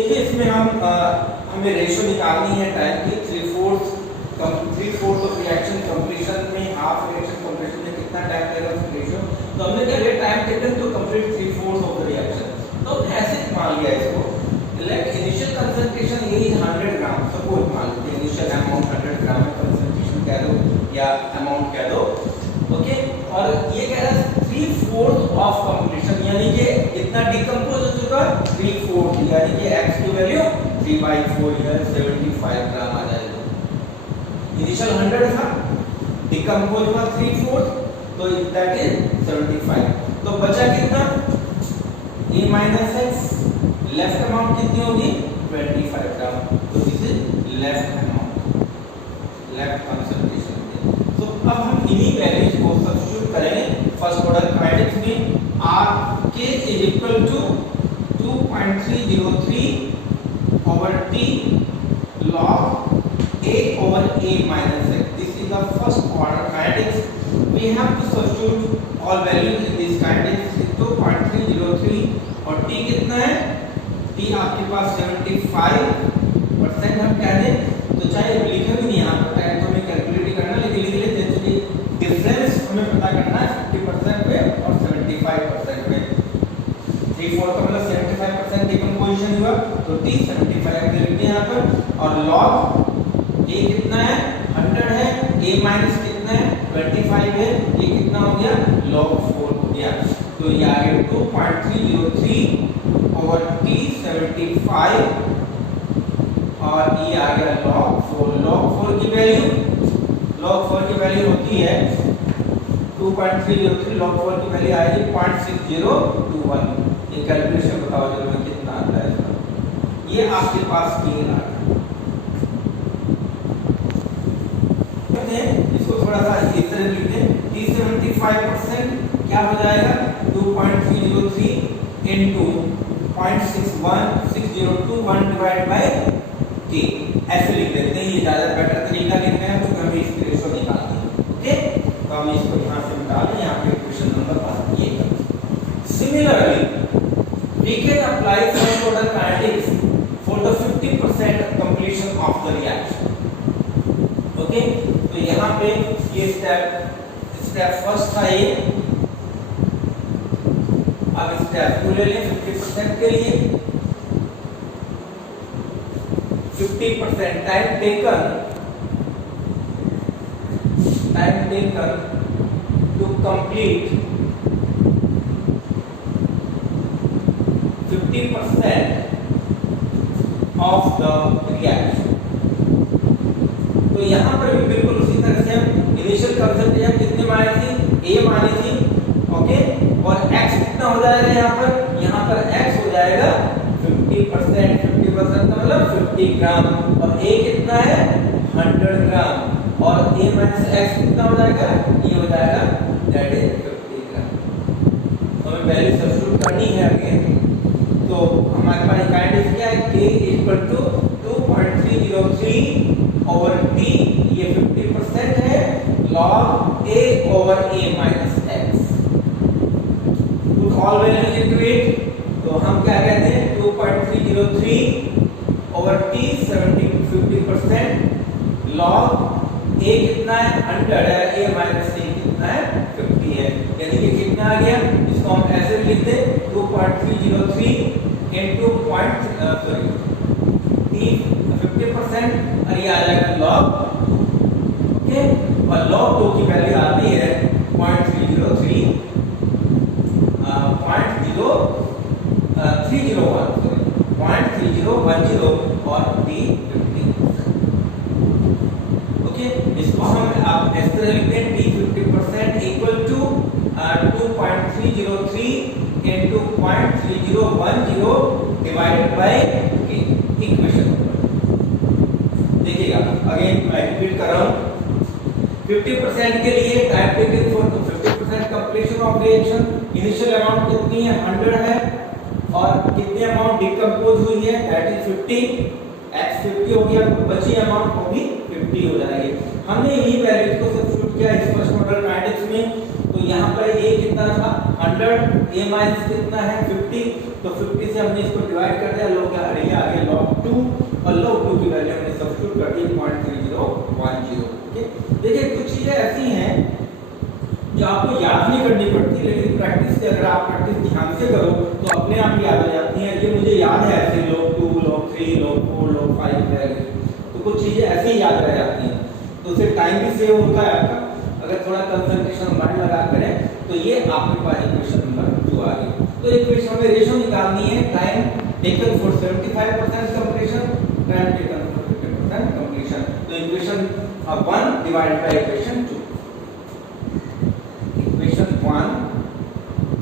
देखिए इसमें हमें रेशियो निकालनी है टाइम की 3/4 ऑफ रिएक्शन कंप्लीशन में हाफ रिएक्शन कंप्लीशन में कितना टाइम लगेगा उस रेशियो। तो हमने क्या लिया time taken to complete 3/4 of the reaction. तो ऐसे मान लिया इसको लेट इनिशियल कंसंट्रेशन ये 100 ग्राम सपोज मान लीजिए इनिशियल अमाउंट 100 ग्राम है कंसंट्रेशन कह दो या अमाउंट कह दो ओके। और ये कह रहा है 3/4 ऑफ कंप्लीशन यानी कि कितना डिकम्पोज हो चुका 3/4 यानी कि x की वैल्यू 3/4 या 75 ग्राम आ जाएगा। इनिशियल 100 था डिकम्पोज हुआ 3/4 तो दैट इज 75। तो बचा कितना a minus x left amount कितनी होगी 25 ग्राम। तो this is left amount left concentration. तो अब हम इन्हीं वैल्यूज को सब्स्टिट्यूट करेंगे फर्स्ट ऑर्डर काइनेटिक्स में। r k is equal to 2.303 over t log a over a minus x. This is the first order kinetics. We have to substitute all values in this kinetics. 2.303 और t कितना है t आपके पास 75% हम कह दें। तो चाहे लिखे भी नहीं यहाँ पर टाइम तो हमें कैलकुलेट ही करना लेकिन लिख लेते हैं। तो डिफरेंस हमें पता करना है 50% पे और 75% पे। 3/4 का मतलब 75% डिकम्पोजिशन हुआ तो t 75 लिखते हैं यहाँ पर। और log a कितना है 100 है a माइनस कितना है 25 है ये कितना हो गया log 4 हो गया। तो ये आ गया 2.303 ओवर t 75 और ये आ गया log 4। log 4 की वैल्यू होती है 2.303 log 4 की वैल्यू आएगी 0.6021। ये कैलकुलेशन बताओ जरा कितना आता है इसका। ये आपके पास 3 आ गया। इसको थोड़ा सा इस तरह लिखते हैं t 75% क्या हो जाएगा 2.303 into 0.61602 डिवाइड बाय k ऐसे लिख देते हैं। ये ज्यादा बेटर तरीका लिखना है क्योंकि हमें इसकी रेशियो निकालनी है। ओके तो हम इसको यहां से निकाल लें। यहां पे क्वेश्चन नंबर 1 ये similarly we can apply first order kinetics for the 50% completion of the reaction। Okay तो यहां पे ये स्टेप फर्स्ट था ये। अब स्टेप 2 ले लें 50% के लिए। 50% time taken to complete 50% of the reaction. तो यहां पर भी बिल्कुल उसी तरह से हम इनिशियल कंसंट्रेशन कितने मानी थी a मानी थी ओके। और x कितना हो जाएगा यहाँ पर x हो जाएगा 50% का मतलब 50 ग्राम और a कितना है 100 ग्राम और a माइनस x कितना हो जाएगा ये हो जाएगा दैट इज 50 ग्राम। तो हमें वैल्यू सब्स्टिट्यूट करनी है आगे। तो हमारे पास काइनेटिक्स क्या है k equal to 2.303 over t ये 50% है log a over a minus x। Put all values into it. तो हम क्या कहते हैं 2.303 ओवर t 50% log a कितना है 100 है a माइनस a कितना है 50 है यानी कि कितना आ गया। इसको हम ऐसे लिख दें 2.303 into t 50% और ये आ जाएगा log ओके। और log 2 की वैल्यू आती है 0.301 और t 50 ओके। इसको हम आप इस तरह लिखते हैं t 50% equal to 2.303 into 0.3010 divided by k equation. देखिएगा अगेन मैं रिपीट कर रहा हूं 50% के लिए time taken for 50% completion of reaction. Initial amount कितनी है 100 है और कितनी अमाउंट डिकम्पोज हुई है दैट इज 50 x 50 हो गया तो बची अमाउंट वो भी 50 हो जाएगी। हमने यही वैल्यूज को सब्स्टिट्यूट किया इस फर्स्ट ऑर्डर काइनेटिक्स में। तो यहाँ पर a कितना था 100 a माइनस कितना है 50 तो 50 से हमने इसको डिवाइड कर दिया लोग आ गया आपको याद नहीं करनी पड़ती, लेकिन प्रैक्टिस से अगर आप प्रैक्टिस ध्यान से करो तो अपने आप याद हो जाती हैं। ये मुझे याद है ऐसे log 2 log 3 log 4 log 5 वगैरह, तो कुछ चीजें ऐसे ही याद रह जाती हैं, तो उससे टाइम भी सेव होता है आपका अगर थोड़ा कंसंट्रेशन माइंड लगा करें। तो ये आपके पास इक्वेशन नंबर 2 आ गई। तो इक्वेशन में रेशियो निकालनी है, time taken for 75% completion, time taken for 50% completion. तो equation 1 divided by equation 2, equation 1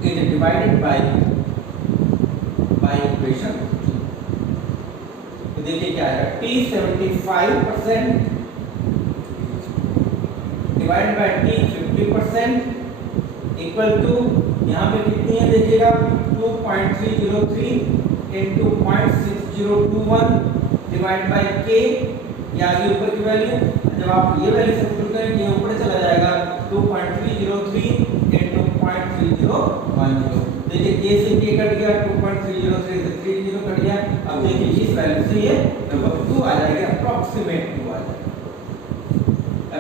is divided by equation 2। तो देखिए क्या है, t 75% divided by t 50% equal to, यहाँ पे कितनी है देखिएगा, 2.303 into 0.6021 डिवाइड बाय k, या आगे ऊपर की वैल्यू, जब आप ये वैल्यू सब्स्टिट्यूट करेंगे ये ऊपर चला जाएगा 2.303 into 0.3010। देखिए k से k कट गया, 2.303 से 30 कट गया। अब देखिए इस वैल्यू से ये लगभग 2 आ जाएगा, अप्रॉक्सीमेट 2 आ जाएगा।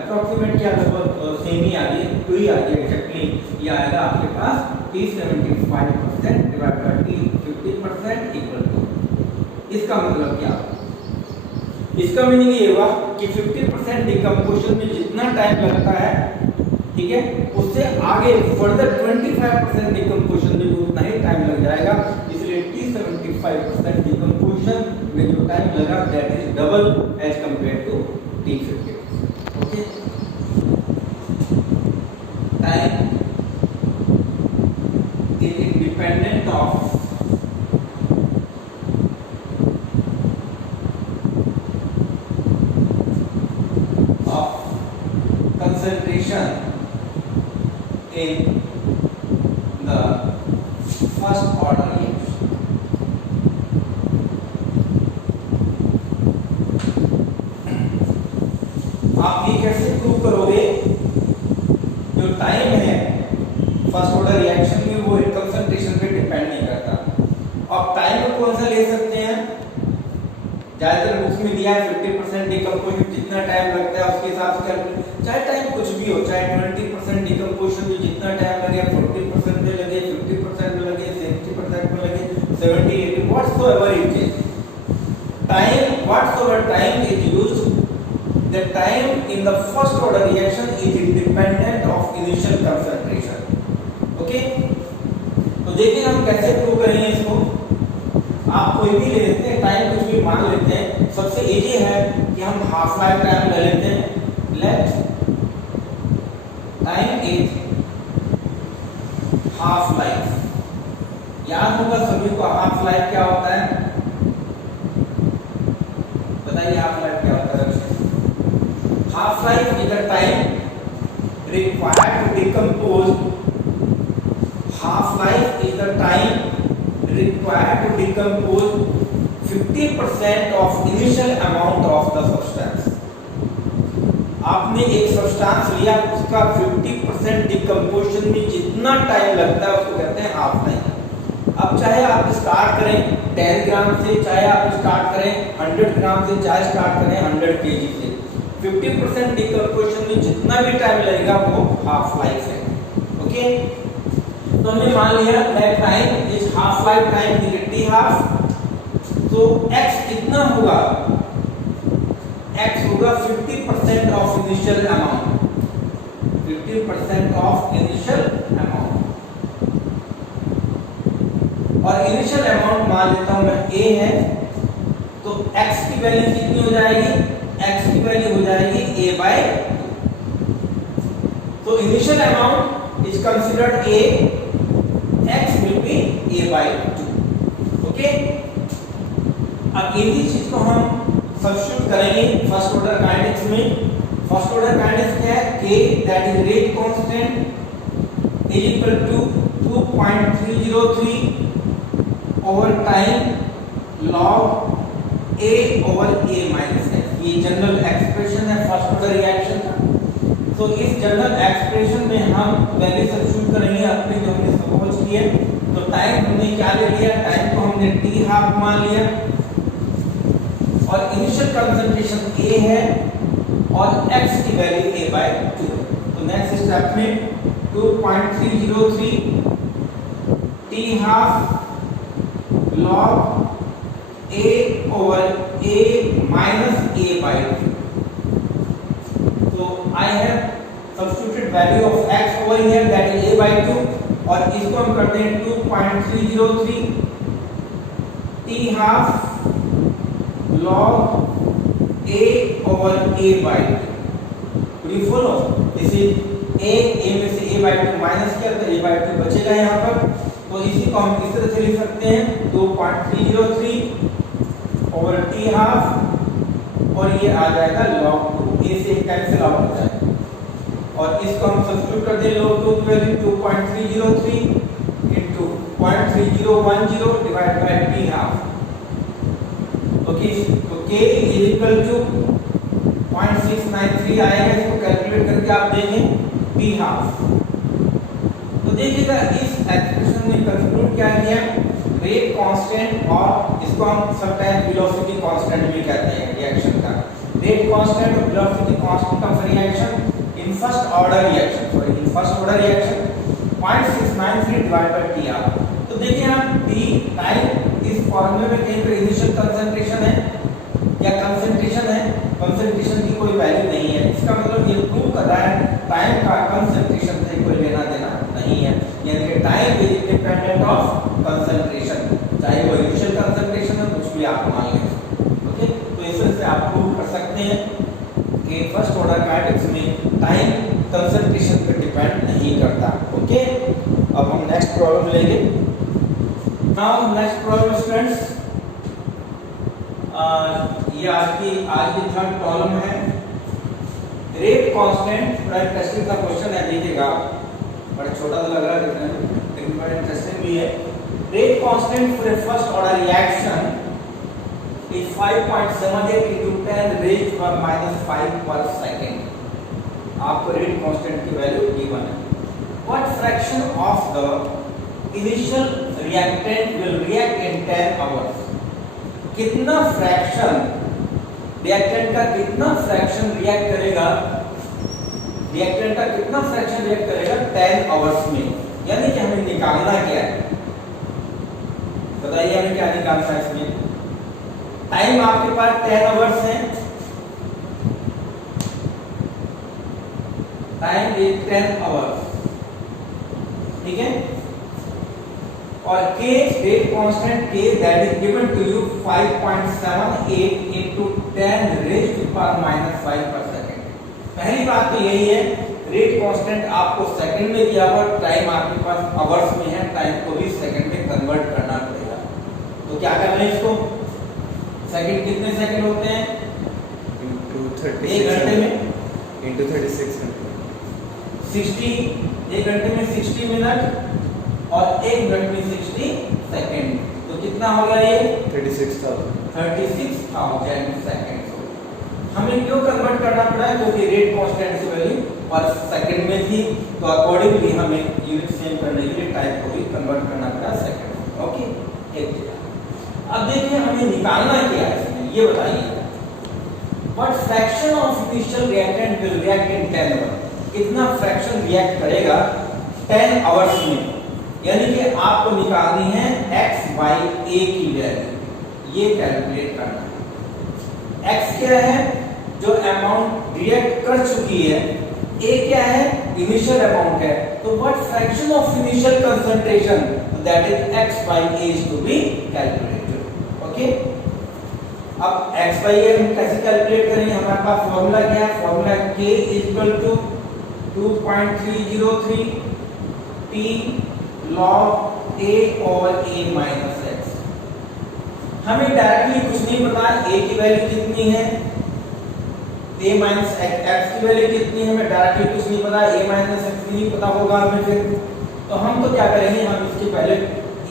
अप्रॉक्सीमेट क्या लगभग सेम ही आ गई, 2 ही आ गई एक्जेक्टली। ये आएगा आपके पास t 75% divide by t 50% equal to, इसका मतलब क्या होगा, इसका मीनिंग ये हुआ कि 50% डिकम्पोजिशन में जितना टाइम लगता है, ठीक है, उससे आगे फर्दर 25% डिकम्पोजिशन में भी उतना ही टाइम लग जाएगा। इसलिए t 75% डिकम्पोजिशन में जो टाइम लगा that is double as compare to t 50%। Okay, time is independent of concentration in the first order reaction। आप ये कैसे प्रूव करोगे, जो टाइम है फर्स्ट ऑर्डर रिएक्शन में वो कंसंट्रेशन पे डिपेंड नहीं करता। अब टाइम को कौन सा ले सकते हैं, ज्यादातर बुक्स में दिया है 50% डिकम्पोजिशन, जितना टाइम लगता है उसके हिसाब से, चाहे टाइम कुछ भी हो, चाहे 20% डिकम्पोजिशन में जितना टाइम लगे, 40% में लगे, 50% में लगे, 60% में लगे, 70 80 whatsoever it is, time whatsoever time is used, the time in the first order reaction is independent of initial concentration। Okay, तो देखिए हम कैसे प्रूव करेंगे इसको। आप कोई भी ले लेते हैं, टाइम कुछ भी मान लेते हैं। सबसे इजी है कि हम हाफ लाइफ टाइम ले लेते हैं। Let time is half life. याद होगा सभी को हाफ लाइफ क्या होता है, बताइए हाफ लाइफ क्या होता है। Half life is the time required to decompose, half life is the time required to decompose 50% of initial amount of the substance। आपने एक सब्सटेंस लिया, उसका 50% डिकम्पोजिशन में जितना टाइम लगता है उसको कहते हैं हाफ लाइफ। अब चाहे आप स्टार्ट करें 10 ग्राम से, चाहे आप स्टार्ट करें 100 ग्राम से, चाहे स्टार्ट करें 100 केजी से, 50% डिकम्पोजिशन में जितना भी टाइम लगेगा वो हाफ लाइफ है। ओके, तो हमने मान लिया that time is half life, time is T half. तो x कितना होगा, x होगा 50% of initial amount, 50% of initial amount. और इनिशियल अमाउंट मान लेता हूं मैं a है, तो x की वैल्यू कितनी हो जाएगी, x की वैल्यू हो जाएगी a by 2। तो initial amount is considered a, x will be a by 2। Okay, अब इसी चीज को हम सब्स्टिट्यूट करेंगे फर्स्ट ऑर्डर काइनेटिक्स में। फर्स्ट ऑर्डर काइनेटिक्स क्या है, k that is rate constant is equal to 2.303 over time log a over a minus x। ये जनरल एक्सप्रेशन है फर्स्ट ऑर्डर रिएक्शन का। तो इस जनरल एक्सप्रेशन में हम वैल्यू सब्स्टिट्यूट करेंगे अपने जो हमने सपोज किए। तो टाइम हमने क्या ले लिया, टाइम को हमने t हाफ मान लिया, और इनिशियल कंसंट्रेशन a है और x की वैल्यू a by 2 है। तो नेक्स्ट स्टेप में 2.303 t half log a over a minus a by 2. So I have substituted value of x over here, that is a by 2, और इसको हम करते हैं 2.303 t half log a over a by 2. Do you follow? This is a में से a by 2 minus किया तो a by 2 बचेगा यहाँ पर, तो इसी को हम इस तरह से लिख सकते हैं 2.303 over t half और ये आ जाएगा log 2, a से कैंसिल आउट हो जाएगा और इसको हम सब्स्टिट्यूट कर दें log 2 की value 2.303 into 0.3010 divided by t half. Okay, तो k is equal to 0.693 आएगा, इसको कैलकुलेट करके आप देखें p half. तो देखिएगा इस एक्सप्रेशन में कंक्लूड क्या किया, रेट कांस्टेंट और इसको हम समटाइम वेलोसिटी कांस्टेंट भी कहते हैं रिएक्शन का, रेट कांस्टेंट और velocity constant of reaction in first order reaction 0.693 divided by t half. तो देखिए हम t टाइम इस फॉर्मूले में कहीं पर इनिशियल कंसंट्रेशन है या कंसंट्रेशन है, कंसंट्रेशन की कोई वैल्यू नहीं है, इसका मतलब ये प्रूव कर रहा है टाइम का कंसंट्रेशन से कोई लेना देना नहीं है, यानी कि time is independent of concentration, चाहे वो इनिशियल कंसंट्रेशन है कुछ भी आप मान लें. ओके, तो इस तरह से आप प्रूव कर सकते हैं कि फर्स्ट ऑर्डर काइनेटिक्स में टाइम कंसंट्रेशन पर डिपेंड नहीं करता. ओके, अब हम नेक्स्ट प्रॉब्लम लेंगे. नाउ नेक्स्ट प्रॉब्लम स्टूडेंट्स, ये आज की थर्ड प्रॉब्लम है. रेट कांस्टेंट, बड़ा इंटरेस्टिंग का क्वेश्चन है, देखिएगा बड़ा छोटा तो लग रहा है देखने में लेकिन बड़ा इंटरेस्टिंग भी है. Rate constant for a first order reaction is 5.78 into 10 raised to -5 per second. आपको रेट कांस्टेंट की वैल्यू गिवन है. What fraction of the initial reactant will react in 10 hours? कितना फ्रैक्शन रिएक्टेंट का कितना फ्रैक्शन रिएक्ट करेगा, reactant का कितना fraction react करेगा 10 आवर्स में, यानी कि हमें निकालना क्या है, बताइए हमें क्या निकालना है इसमें. टाइम आपके पास 10 आवर्स है, टाइम इज 10 आवर्स, ठीक है, और k rate constant k that is given to you 5.78 into 10 raised to power -5 per second. पहली बात तो यही है, रेट कांस्टेंट आपको सेकंड में दिया हुआ, टाइम आपके पास आवर्स में है, टाइम को भी सेकंड में कन्वर्ट करना पड़ेगा. तो क्या करना है इसको, सेकंड कितने सेकंड होते हैं, into 36 एक घंटे में into 36 60, एक घंटे में 60 मिनट और एक मिनट में 60 सेकंड, तो कितना हो गया ये 36,000 सेकंड. हमें क्यों कन्वर्ट करना पड़ा है, क्योंकि रेट कांस्टेंट की वैल्यू पर सेकंड में थी, तो अकॉर्डिंगली हमें यूनिट सेम करने के लिए टाइम को भी कन्वर्ट करना पड़ा सेकंड. ओके, एक. अब देखिए हमें निकालना क्या है इसमें, ये बताइए. What fraction of initial reactant will react in 10 hours? कितना फ्रैक्शन रिएक्ट करेगा 10 आवर्स में, यानी कि आपको निकालनी है x by a की वैल्यू, ये कैलकुलेट करना है. x क्या है, जो अमाउंट रिएक्ट कर चुकी है, a क्या है, इनिशियल अमाउंट है, तो what fraction of initial concentration, that is x by a is to be calculated. Okay, अब x by a हम कैसे कैलकुलेट करेंगे, हमारे पास फॉर्मूला क्या है, formula k equal to 2.303 t log a over a minus x. हमें directly कुछ नहीं पता a की वैल्यू कितनी है, a minus x की वैल्यू कितनी है, हमें डायरेक्टली कुछ नहीं पता, a minus x नहीं पता होगा हमें, फिर तो हम तो क्या करेंगे, हम इसके पहले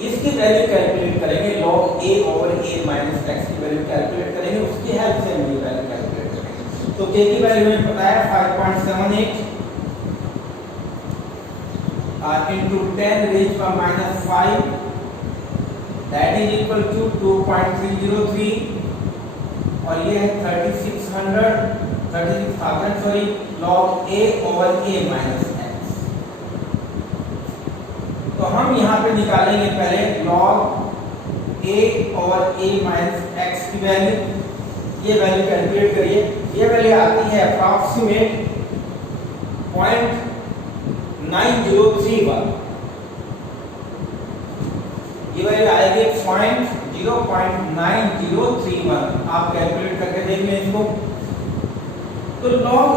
इसकी वैल्यू कैलकुलेट करेंगे, log a over a minus x की वैल्यू कैलकुलेट करेंगे, उसकी हेल्प से हम ये वैल्यू कैलकुलेट करेंगे. तो k की वैल्यू हमें पता है 5.78 into 10 raised to -5, that is equal to 2.303 और ये है 36,000 log a over a minus x. तो हम यहाँ पे निकालेंगे पहले log a और a माइनस एक्स की वैल्यू। ये वैल्यू कैलकुलेट करिए, ये वैल्यू आती है अप्रॉक्सीमेट 0.9031। ये वैल्यू आएगी 0.9031। आप कैलकुलेट करके देख लें इसको। तो log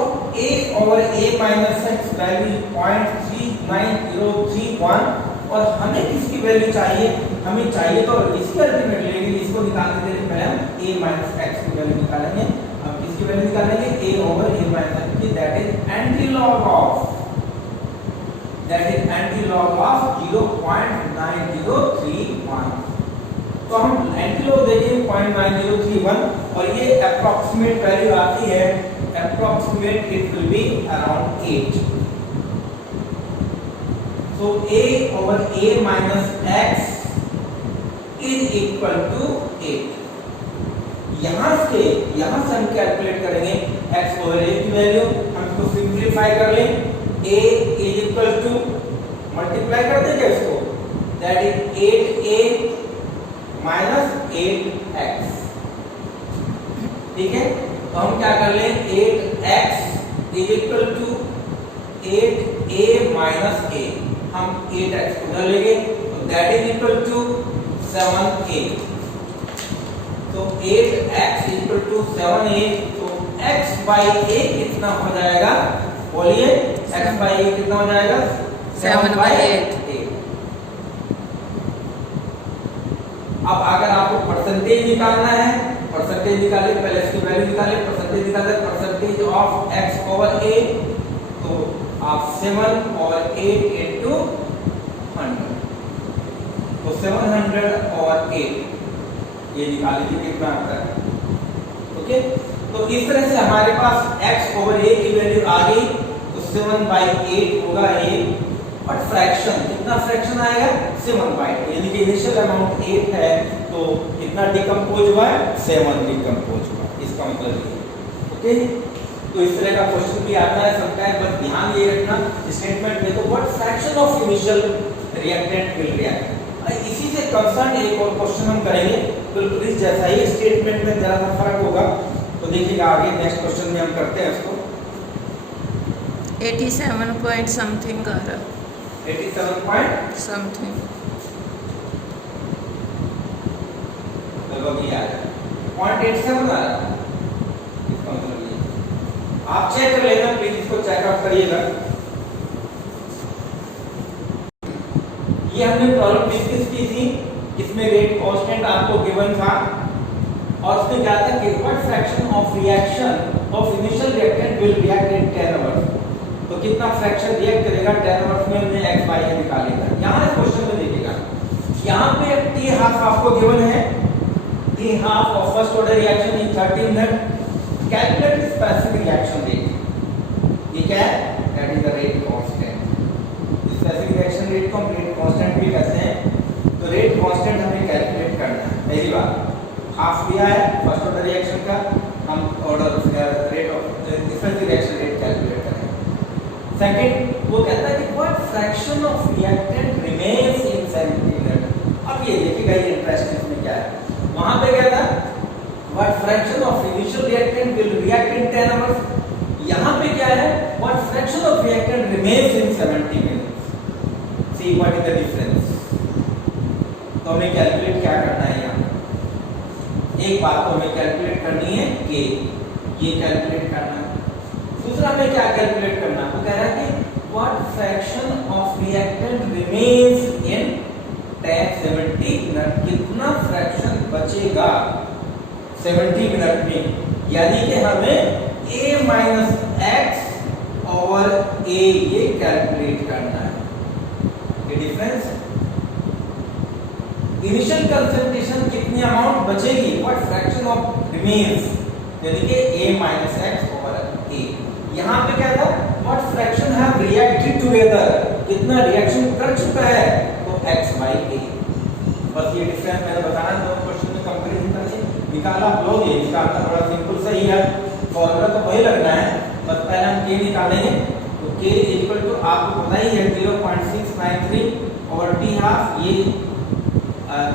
a और a माइनस एक्स वैल्यू 0.3931 और हमें किसकी वैल्यू चाहिए? हमें चाहिए तो इसकी अल्टीमेट लेंगे, इसको निकालने के लिए पहले हम a माइनस एक्स की वैल्यू निकालेंगे। अब किसकी वैल्यू निकालेंगे? a over a minus x की, that is antilog of 0.9031। तो हम एंटी लॉग देखेंगे 0.9031 और ये अप्रॉक्सीमेट वैल्यू आती है, approximate it will be around 8. So a over a minus x is equal to 8. यहाँ से हम कैलकुलेट करेंगे x over a की वैल्यू। हम इसको सिंप्लीफाई कर लें, a is equal to multiply कर देंगे इसको, that is 8a minus 8x। ठीक है, तो हम क्या कर लें, 8x is equal to 8a minus a। हम 8x को उधर लेंगे तो that is equal to 7a। तो 8x is equal to 7a। तो x by a कितना हो जाएगा? बोलिए, x by a कितना हो जाएगा? 7/8। अब अगर आपको परसेंटेज निकालना है, परसेंटेज निकाले, पहले इसकी वैल्यू निकाले, परसेंटेज निकाले, percentage of x over a, तो आप 7 ओवर 8 into 100, तो 700 ओवर 8 ये निकाल लीजिए कितना आता है। ओके, तो इस तरह से हमारे पास x ओवर a की वैल्यू आ गई, तो 7/8 होगा a, बट फ्रैक्शन कितना फ्रैक्शन आएगा? 7/8, यानी कि इनिशियल अमाउंट 8 है, तो कितना डिकम्पोज हुआ है? 7 डिकम्पोज हुआ, इसका मतलब ये। ओके, तो इस तरह का क्वेश्चन भी आता है समटाइम, बस ध्यान ये रखना स्टेटमेंट में तो what fraction of initial reactant will react. इसी से कंसर्न एक और क्वेश्चन हम करेंगे, बिल्कुल इस जैसा ही, स्टेटमेंट में जरा सा फर्क होगा। तो देखिएगा आगे नेक्स्ट क्वेश्चन में हम करते हैं इसको। 87 पॉइंट समथिंग आ रहा, 87 पॉइंट समथिंग लगभग ये आ रहा है, 0.87 आ रहा है। इसका मतलब ये, आप चेक कर लेना प्लीज, इसको चेकआउट करिएगा। ये हमने प्रॉब्लम डिस्कस की थी, इसमें रेट कांस्टेंट आपको गिवन था और उसमें क्या था कि what fraction of reaction of initial reactant will react in 10 hours. तो कितना फ्रैक्शन रिएक्ट करेगा 10 आवर्स में, हमने x y निकालेगा। यहां इस क्वेश्चन में देखिएगा, यहां पे t हाफ आपको गिवन है, t half of first order reaction in 30 minute. Calculate specific reaction rate, ये क्या है? That is the rate constant. Specific reaction rate को हम रेट कांस्टेंट भी कहते हैं। तो रेट कांस्टेंट हमें कैलकुलेट करना है। पहली बात हाफ दिया है फर्स्ट ऑर्डर रिएक्शन का, हम order rate of specific reaction rate calculate करेंगे। सेकंड, वो कहता है कि what fraction of reactant remains in 70 minute. अब ये देखिएगा ये इंटरेस्टिंग इसमें क्या है, वहां पे क्या था? What fraction of initial reactant will react in 10 hours. यहां पे क्या है? What fraction of reactant remains in 70 minutes. See what is the difference. तो हमें कैलकुलेट क्या करना है यहाँ? एक बात तो हमें कैलकुलेट करनी है कि ये कैलकुलेट करना है। दूसरा हमें क्या कैलकुलेट करना है? वो कह रहा है कि what fraction of reactant remains in 70 minute. कितना फ्रैक्शन बचेगा 70 मिनट में, यानी कि हमें a minus x over a ये कैलकुलेट करना है। ये डिफरेंस, इनिशियल कंसंट्रेशन कितनी अमाउंट बचेगी, व्हाट फ्रैक्शन ऑफ रिमेन्स, यानी कि a minus x over a। यहाँ पे क्या था? What fraction have reacted together, कितना रिएक्शन कर चुका है, तो x by a। बस ये डिफरेंस मैंने बताना, दोनों क्वेश्चन में कंपैरिजन करके निकाला आप लोग। ये निकालना बड़ा सिंपल सही है, फॉर्मूला तो वही लगना है, बस पहले हम k निकालेंगे। तो k इक्वल टू आपको पता ही है 0.693 और टी हाफ, ये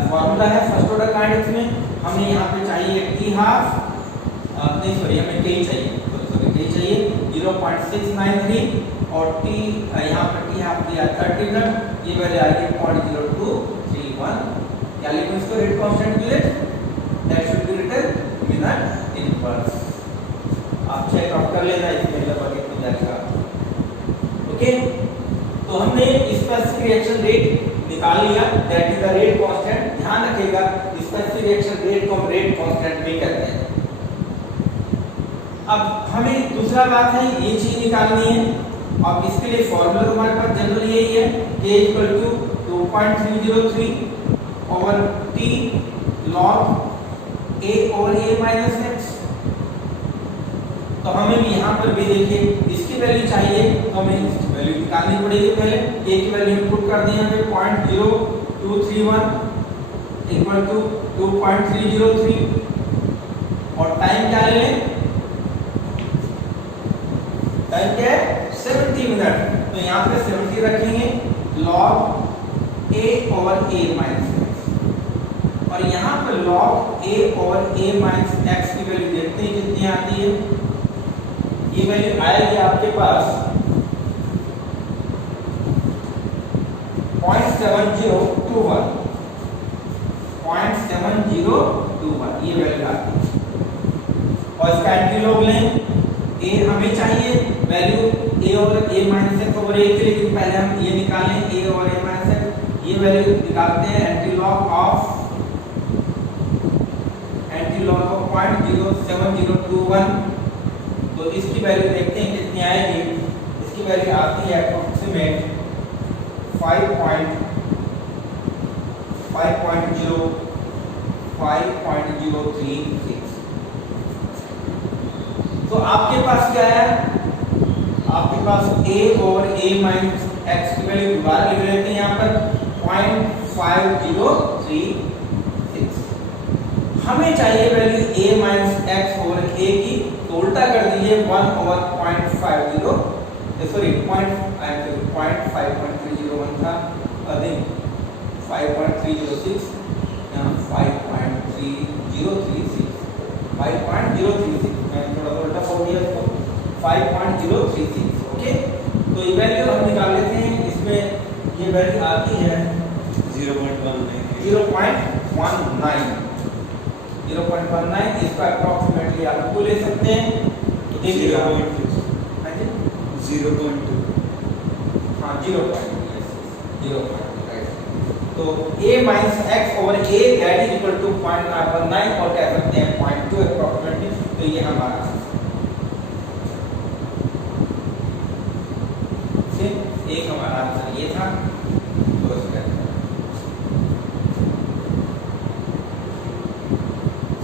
फॉर्मूला है फर्स्ट ऑर्डर काइनेटिक्स में। हमें यहाँ पे चाहिए टी हाफ, नहीं सॉरी हमें के चाहिए, सॉरी के चाहिए 0.693 और टी यहाँ पर टी हाफ दिया 30 मिनट, ये वैल्यू आ गई 0.0231। क्या लिखें इसको रेट कांस्टेंट के लिए, that should be written minute inverse. आप चेक आउट कर लेना, इसमें लगभग हो जाएगा। ओके, तो हमने स्पेसिफिक रिएक्शन रेट निकाल लिया, that is the rate constant. ध्यान रखिएगा स्पेसिफिक रिएक्शन रेट को हम रेट कांस्टेंट भी कहते हैं। अब हमें दूसरा बात है ये चीज निकालनी है। अब इसके लिए फॉर्मूला हमारे पास जनरली यही है, k = 2.303 over t log a over a minus x। तो हमें भी यहाँ पर भी देखिए इसकी वैल्यू चाहिए, तो हमें वैल्यू निकालनी पड़ेगी। पहले a की वैल्यू पुट कर दी हमें 0.0231 इक्वल टू 2.303 और टाइम क्या ले लें, टाइम क्या है 70 मिनट। तो यहाँ पे 70 रखेंगे log a over a minus x और यहाँ पर log a over a minus x की वैल्यू देखते हैं कितनी आती है। ये वैल्यू आएगी आपके पास 0.7021 ये वैल्यू आती है। और इसका एंटीलॉग लें, a हमें चाहिए वैल्यू a और a minus x over a के लिए, पहले हम ये निकालें a और a माइनस x, ये वैल्यू निकालते हैं एंटीलॉग ऑफ 0.07021। तो इसकी वैल्यू देखते हैं कितनी आएगी। इसकी वैल्यू आती है अप्रोक्सीमेट 5.036। तो आपके पास क्या है, आपके पास a और a माइनस x की वैल्यू दोबारा लिख लेते हैं यहाँ पर 0.5036। हमें चाहिए value a minus x over a की, तो उल्टा कर दीजिए 1 ओवर 0.50 सॉरी 0.5301 था, अधिक 5.306 यहाँ 5.3036 मैं थोड़ा उल्टा हो गया इसको 5.036। ओके, तो ये वैल्यू हम निकाल लेते हैं। इसमें ये वैल्यू आती है 0.19। इसका अप्रोक्सीमेटली आप को ले सकते हैं, तो देखिए 0.2 हाँ 0.2 तो a minus x over a that is equal to 0.19 और कह सकते हैं 0.2 अप्रोक्सीमेटली। तो ये हमारा एक हमारा आंसर ये था।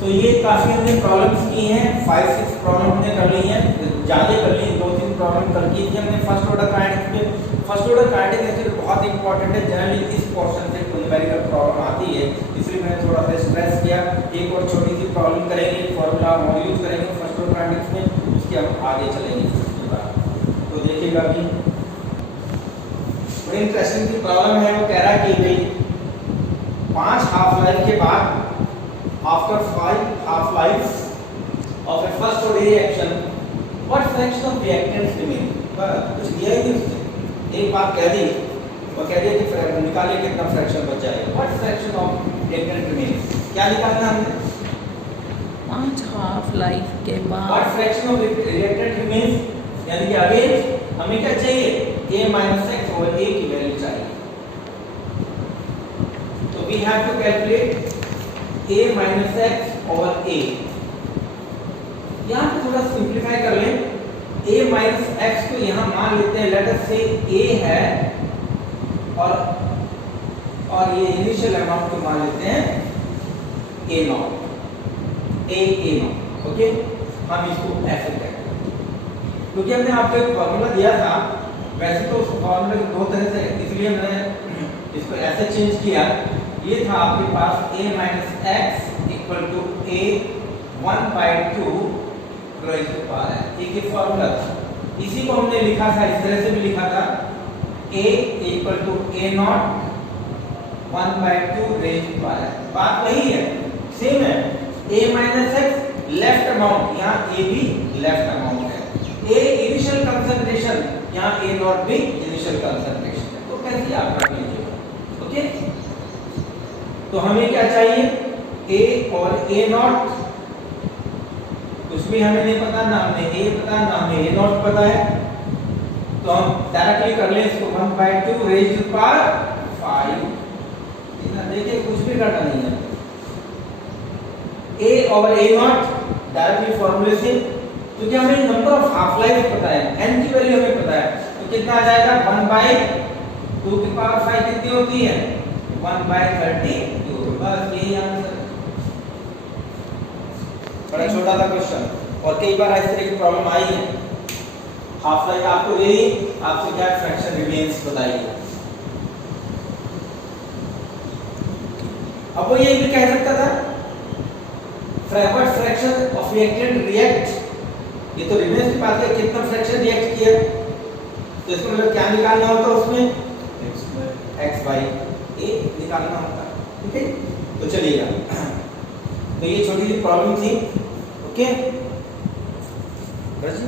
तो ये काफी हमने प्रॉब्लम्स की हैं, 5-6 प्रॉब्लम हमने कर ली हैं, ज्यादा कर ली, 2-3 प्रॉब्लम कर की थी हमने फर्स्ट ऑर्डर काइनेटिक्स में। फर्स्ट ऑर्डर काइनेटिक्स एक्चुअली बहुत इंपॉर्टेंट है, जनरली इस पोर्शन से न्यूमेरिकल प्रॉब्लम आती है, इसलिए मैंने थोड़ा सा स्ट्रेस किया। एक और छोटी सी प्रॉब्लम करेंगे, फॉर्मूला हम यूज करेंगे फर्स्ट ऑर्डर काइनेटिक्स में, उसके हम आगे चलेंगे इसके बाद। तो देखिएगा कि बड़ी इंटरेस्टिंग सी प्रॉब्लम है, वो कह रहा है कि भाई 5 हाफ लाइफ के बाद after 5 half lives of a first order reaction what fraction of reactants remain। कुछ दिया ही नहीं उसने, एक बात कह दी, वो कह दिया कि निकालिए कितना फ्रैक्शन बच जाएगा। what fraction of reactant remain, क्या निकालना हमने 5 हाफ लाइफ के बाद what fraction of reactant remains, यानी कि अगेन हमें क्या चाहिए a minus x over a की वैल्यू चाहिए। तो we have to calculate a minus x over a। यहाँ पे थोड़ा सिंप्लीफाई कर लें, a minus x को यहाँ मान लेते हैं, लेट अस से a है और ये इनिशियल अमाउंट को मान लेते हैं a नॉट। ओके, हम इसको ऐसे कहते हैं क्योंकि हमने आपको एक फॉर्मूला दिया था, वैसे तो उस फॉर्मूले को दो तरह से, इसलिए मैंने इसको ऐसे चेंज किया। ये था आपके पास a minus x equal to a 1/2 raised to power n। एक ये फॉर्मूला था, इसी को हमने लिखा था, इस तरह से भी लिखा था a equal to a naught 1/2 raise power, बात वही है, सेम है। a minus x left amount, यहाँ a भी लेफ्ट अमाउंट है, a इनिशियल कंसंट्रेशन, यहाँ a नॉट भी इनिशियल कंसंट्रेशन है। तो कैसे आप कर लीजिएगा, ओके। तो हमें क्या चाहिए, a और a नॉट, कुछ भी हमें नहीं पता, ना हमें a पता ना हमें a नॉट पता है, तो हम डायरेक्टली कर लें इसको 1/2 रेज टू पावर 5। इतना देखिए कुछ भी करना नहीं है, a और a नॉट डायरेक्टली फॉर्मूले से, क्योंकि हमें नंबर ऑफ हाफ लाइफ पता है, n की वैल्यू हमें पता है, तो कितना आ जाएगा 1/2 की पावर 5 कितनी होती है 1/32। बस यही आंसर, बड़ा छोटा सा क्वेश्चन, और कई बार इस तरह की प्रॉब्लम आई है। हाफ लाइफ आपको दे दी, आपसे क्या फ्रैक्शन रिमेंस बताइए। अब वो ये भी कह सकता था what fraction of reactant react, ये तो रिमेंस की बात है, कितना फ्रैक्शन रिएक्ट किया, तो इसका मतलब क्या निकालना होता उसमें x by a निकालना होता, ठीक है। तो चलिएगा, तो ये छोटी सी प्रॉब्लम थी, ओके। रजी